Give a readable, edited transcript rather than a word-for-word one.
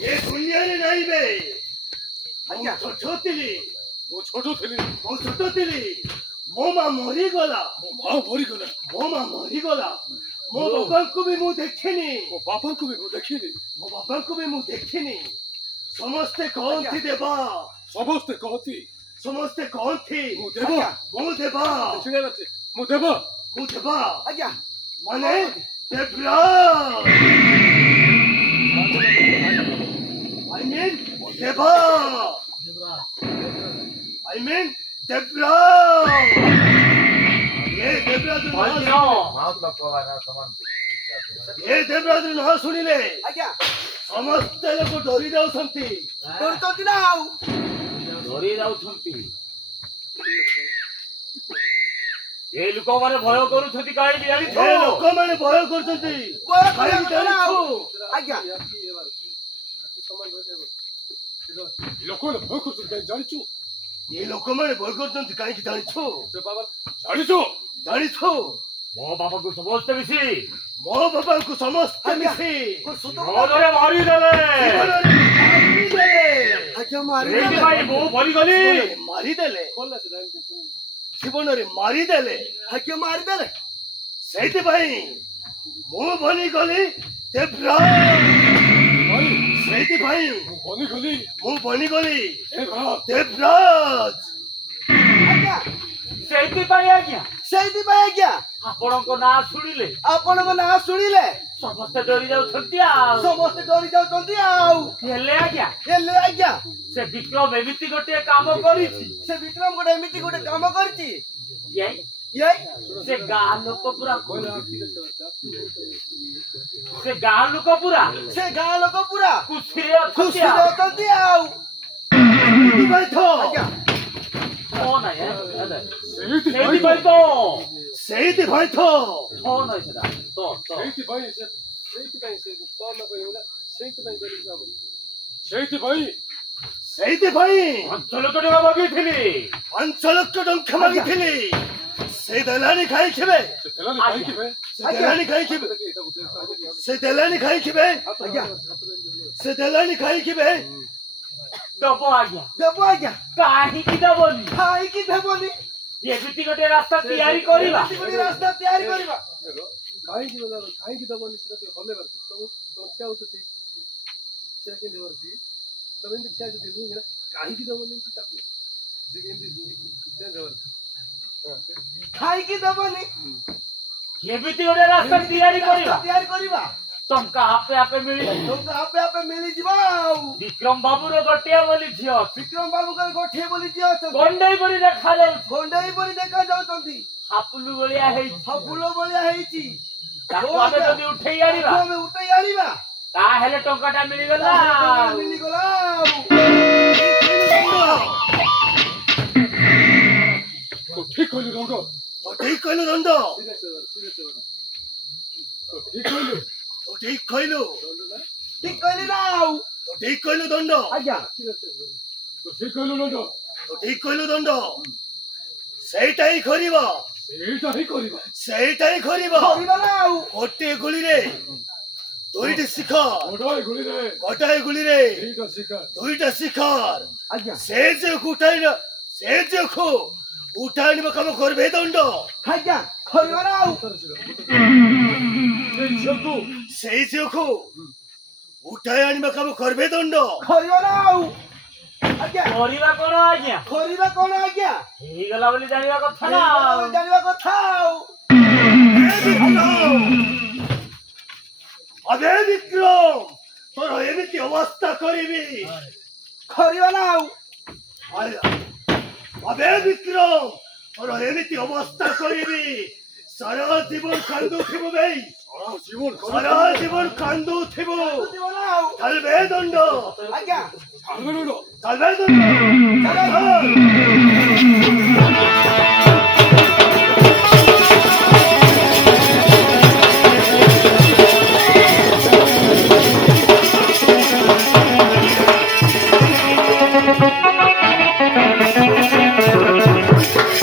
ଏ ଦୁନିଆରେ ନାହିଁ ବେ। ଆଜ୍ଞା। ମୁଁ ଛୋଟ ଥିଲି। ମୁଁ ଛୋଟ ଥିଲି। ମୁଁ ଛୋଟ ଥିଲି। ମୋ ମା ମରିଗଲା। ମୋ ମା ମରିଗଲା। ମୋ ମା ମରିଗଲା। ମୋ ବାପାଙ୍କୁ ବି ମୁଁ ଦେଖିନି। ମୋ ବାପାଙ୍କୁ ବି ମୁଁ ଦେଖିନି। ମୋ ବାପାଙ୍କୁ ବି ମୁଁ ଦେଖିନି। ସମସ୍ତେ କହନ୍ତି ଦେବା। ସମସ୍ତେ କହନ୍ତି। ସମସ୍ତେ କହନ୍ତି ମୁଁ ଦେବ। ମୁଁ ଦେବା। ମୁଁ ଦେବ। ମୁଁ ଦେବା। ଆଜ୍ଞା। ମାନେ ଦେବରାଜ। I mean ଦେବା। I mean Debaraj. ଏ ଦେବରାଜ ଏ ଦେବରାଜ ନାଁ ଶୁଣିଲେ ଆଜ୍ଞା। ସମସ୍ତେ ଲୋକ ଡରି ଯାଉଛନ୍ତି। ଡରୁଛନ୍ତି ନା ଆଉ। ଡରି ଯାଉଛନ୍ତି। ଏ ଲୋକମାନେ ଭୟ କରୁଛନ୍ତି କାହିଁକି ଜାଣିଛ? ଏ ଲୋକମାନେ ଭୟ କରୁଛନ୍ତି କାହିଁକି ଜାଣିଛୁ? ଆଜ୍ଞା। ଲୋକମାନେ ଭୟ କରୁଛନ୍ତି କାହିଁକି ଜାଣିଛୁ? ଏ ଲୋକମାନେ ଭୟ କରୁଛନ୍ତି କାହିଁକି ଜାଣିଛୁ? ଜାଣିଛୁ? ଜାଣିଛୁ? ମୋ ବାପାକୁ ସମସ୍ତେ ମିଶି ମୋ ବାପାଙ୍କୁ ସମସ୍ତେ ମିଶି ଜୀବନରେ ମାରିଦେଲେ। ଆଜ୍ଞା ମାରିଦେଲେ। ସେଇଥିପାଇଁ ମୁଁ ମରିଗଲି। ମାରିଦେଲେ। ଜୀବନରେ ମାରିଦେଲେ। ଆଜ୍ଞା ମାରିଦେଲେ। ସେଇଥିପାଇଁ ମୁଁ ବନିଗଲି ଦେବରାଜ। ସେଇଥିପାଇଁ ମୁଁ ବନିଗଲି ଦେବରାଜ। ଆଜ୍ଞା। ସେଇଥିପାଇଁ ଆଜ୍ଞା ସେଇଥିପାଇଁ ଆଜ୍ଞା ଆପଣଙ୍କ ନାଁ ଶୁଣିଲେ ଆପଣଙ୍କ ନାଁ ଶୁଣିଲେ ସମସ୍ତେ ଡରି ଯାଉଛନ୍ତି ଆଉ। ସମସ୍ତେ ଡରି ଯାଉଛନ୍ତି ଆଉ। ହେଲେ ଆଜ୍ଞା ହେଲେ ଆଜ୍ଞା ସେ ବିକ୍ରମ ଏମିତି ଗୋଟିଏ କାମ କରିଛି। ସେ ବିକ୍ରମ ଗୋଟେ ଏମିତି ଗୋଟେ କାମ କରିଛି। ଏ ସେ ଗାଁ ଲୋକ ପୁରା ସେ ଗାଁ ଲୋକ ପୁରା ସେ ଗାଁ ଲୋକ ପୁରା ଖୁସିରେ ଅଛନ୍ତି ଆଉ। ଆଜ୍ଞା ସେଇଥିପାଇଁ ତ ସେଇଥିପାଇଁ ତ ସେଇଥିପାଇଁ 5 ଲକ୍ଷ ଟଙ୍କା ମାଗିଥିଲି। 5 ଲକ୍ଷ ଟଙ୍କା ମାଗିଥିଲି। ସେ ଦେଲାନି ଖାଇଥିବେ। ସେ ଦେଲାନି ଖାଇଥିବେ। ସେ ଦେଲାନି ଖାଇଥିବେ। ସେ ଦେଲାନି ଖାଇଥିବେ। ଦବ ଆଜ୍ଞା ଦେବ ଆଜ୍ଞା। କାହିଁକି ଦବନି? ଖାଇକି ଦେବନି। ଏମିତି ଗୋଟେ ରାସ୍ତା ତିଆରି କରିବା। ଗୋଟେ ରାସ୍ତା ତିଆରି କରିବା। କାହିଁକି ଦବନି ସେଟା ତ ହଲେ ପାରୁଛି ତମ ଠିଆ ହଉଛ ଠିକ ସେଟା କେମିତି ପାରୁଛି ତମେ ଏମିତି ଠିଆ ହଉଛ କାହିଁକି ଦବନି ତାକୁ ଯେ କେମିତି ଚେଞ୍ଜ ହବାର ଖାଇକି ଦେବନି। ଏମିତି ଗୋଟେ ରାସ୍ତା ତିଆରି କରିବା। ତିଆରି କରିବା। ଟଙ୍କା ଆପେ ଆପେ ମିଳିବ। ଟଙ୍କା ଆପେ ଆପେ ମିଳିଯିବ ଆଉ। ବିକ୍ରମ ବାବୁର ଗୋଟିଏ ବୋଲି ଝିଅ ଅଛି। ବିକ୍ରମ ବାବୁଙ୍କର ଗୋଟିଏ ବୋଲି ଝିଅ ଅଛନ୍ତି। ଗଣ୍ଡେଇ ପରି ଦେଖାଯାଉଛି। ଗଣ୍ଡେଇ ପରି ଦେଖା ଯାଉଛନ୍ତି। ହାପୁଲୁ ଭଳିଆ ହେଇଛି। ଫୁଲ ଭଳିଆ ହେଇଛି। ତାକୁ ଆମେ ଯଦି ଉଠେଇ ଆଣିବା ତାହେଲେ ଟଙ୍କାଟା ମିଳିଗଲା। ମିଳିଗଲା ଆଉ। ଠିକ କହିଲୁ ରଙ୍ଗ। ଠିକ କହିଲୁ ଦଣ୍ଡ। ଠିକ କହିଲୁ। ଠିକ କହିଲି ନା ଆଉ। ଠିକ କହିଲୁ ଦଣ୍ଡ। ଆଜ୍ଞା ଠିକ କହିଲୁ ରଙ୍ଗ। ଠିକ କହିଲୁ ଦଣ୍ଡ। ସେଇଟା ହିଁ କରିବା। ସେଇଟା ହିଁ କରିବା। ଗୋଟିଏ ଗୁଳିରେ ଦୁଇଟି ଶିଖର। ଗୋଟାଏ ଗୁଳିରେ ଦୁଇଟା ଶିଖର। ସେ ଝିଅକୁ ଉଠାଇ ଆଣିବା କାମ କରିବେ ଦଣ୍ଡ। ଆଜ୍ଞା କରିବା ନା ଆଉ। ସେଇ ଝିଅକୁ ଉଠାଇ ଆଣିବା କାମ କରିବେ ଦଣ୍ଡ। କରିବା ନା ଆଉ। ଆଜ୍ଞା କରିବା କଣ ଆଜ୍ଞା? କରିବା କଣ ଆଜ୍ଞା? ହେଇଗଲା ବୋଲି ଜାଣିବା କଥା ନା। ଜାଣିବା କଥା ଆଉ। ଆବେ ବିକ୍ରମ ତୋର ଏମିତି ଅବସ୍ଥା କରିବି। କରିବା ନା ଆଉ। ଆବେ ବିକ୍ରମ ତୋର ଏମିତି ଅବସ୍ଥା କରିବି। ସାରା ଜୀବନ କାନ୍ଦୁଥିବୁ ଭାଇ। ସାରା ଜୀବନ କାନ୍ଦୁଥିବୁ। ଚାଲବେ ଦଣ୍ଡ। ଆଜ୍ଞା ଚାଲବେ ଦଣ୍ଡ।